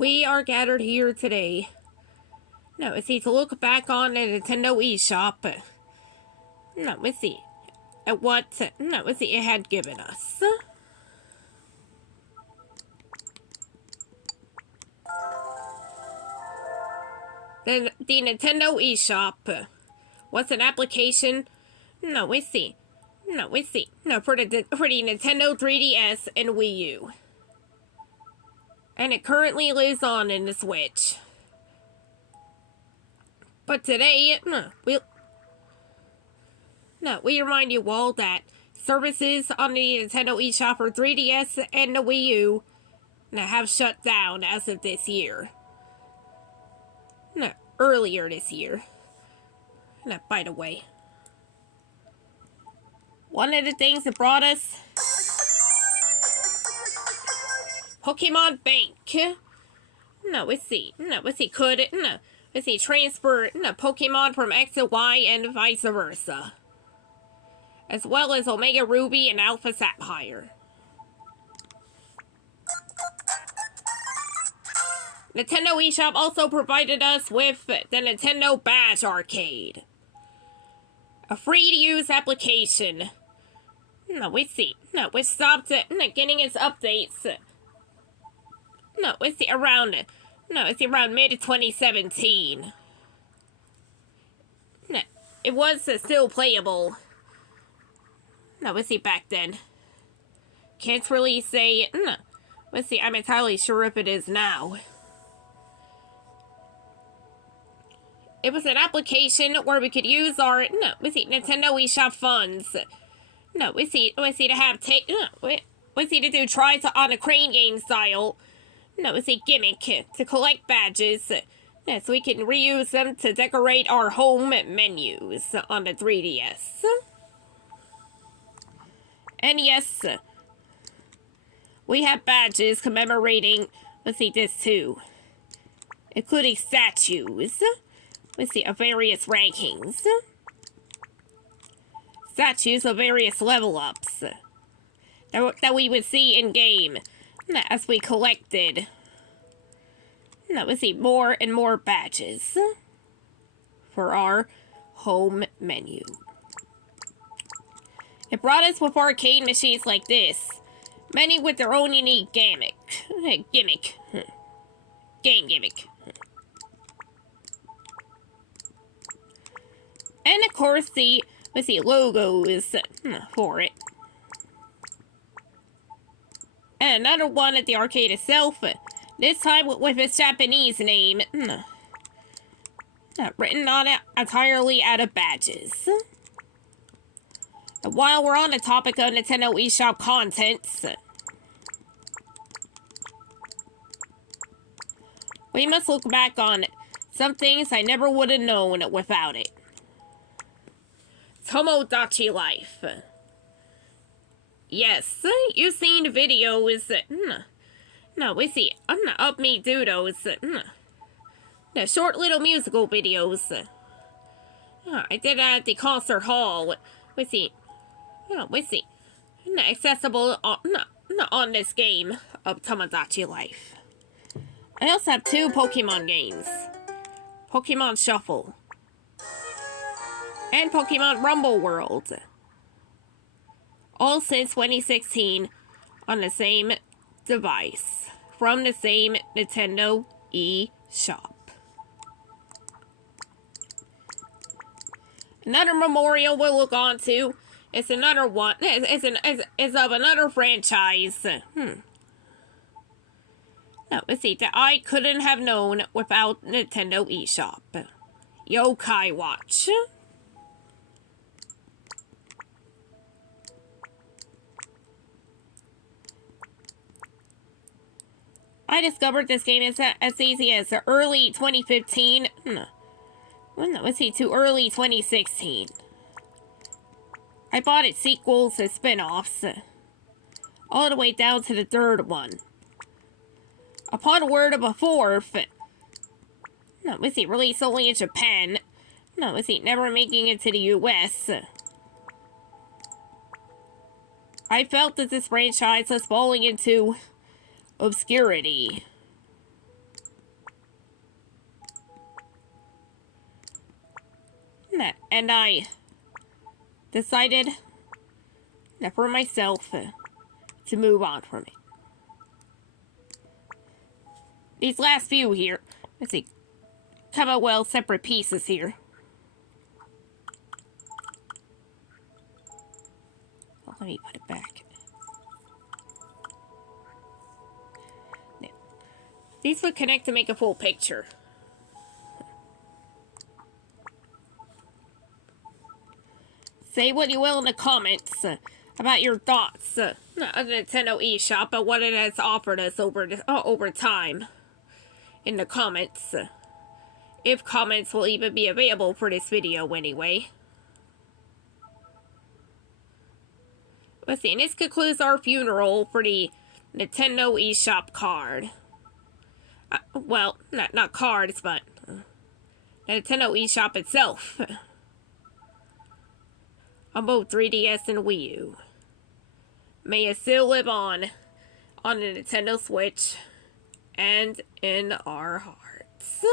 We are gathered here today. No, let's see, to look back on the Nintendo eShop. No, let's see. At what, no, let's see, it had given us. The Nintendo eShop was an application. No, let's see. No, let's see. No, for the Nintendo 3DS and Wii U. And it currently lives on in the Switch. But today, we remind you all that services on the Nintendo eShop for 3DS and the Wii U have shut down as of this year. Earlier this year. By the way. One of the things that brought us Pokemon Bank. Let's see. Let's see, transfer Pokemon from X to Y and vice versa. As well as Omega Ruby and Alpha Sapphire. Nintendo eShop also provided us with the Nintendo Badge Arcade. A free-to-use application. Let's see. We stopped getting its updates. Let's see, around mid-2017. It was still playable. Let's see, back then. Can't really say, let's see, I'm entirely sure if it is now. It was an application where we could use our, Nintendo eShop funds. Let's see, to have, let's see, to do tries on a crane game style. Let's see, gimmick, to collect badges. So we can reuse them to decorate our home menus on the 3DS. And yes, we have badges commemorating, let's see, this too. Including statues. Let's see, of various rankings. Statues of various level-ups. That we would see in-game. As we collected. Let's see, more and more badges. For our home menu. It brought us with arcade machines like this. Many with their own unique gimmick. Game gimmick. And of course the, let's see, logos for it. And another one at the arcade itself. This time with its Japanese name. Written on it entirely out of badges. And while we're on the topic of Nintendo eShop contents, we must look back on some things I never would have known without it. Tomodachi Life. Yes, you've seen videos. We see Up Me Doodles. Short little musical videos. I did that at the concert hall. We see. Accessible on this game of Tomodachi Life. I also have 2 Pokemon games. Pokemon Shuffle. And Pokemon Rumble World. All since 2016 on the same device. From the same Nintendo eShop. Another memorial we'll look on to is another one. Is of another franchise. Let's see, that I couldn't have known without Nintendo eShop. Yokai Watch. I discovered this game as easy as early 2015. Let's see, to early 2016. I bought its sequels and spin-offs. All the way down to the 3rd one. Upon word of a 4th. Let's see, released only in Japan. Let's see, never making it to the US. I felt that this franchise was falling into obscurity. And I decided that for myself to move on from it. These last few here, let's see, come out well separate pieces here. Well, let me put it back. Now, these would connect to make a full picture. Say what you will in the comments about your thoughts on the Nintendo eShop, but what it has offered us over time. In the comments. If comments will even be available for this video anyway. Let's see, and this concludes our funeral for the Nintendo eShop card. Well, not cards, but the Nintendo eShop itself. On both 3DS and Wii U. May it still live on the Nintendo Switch and in our hearts.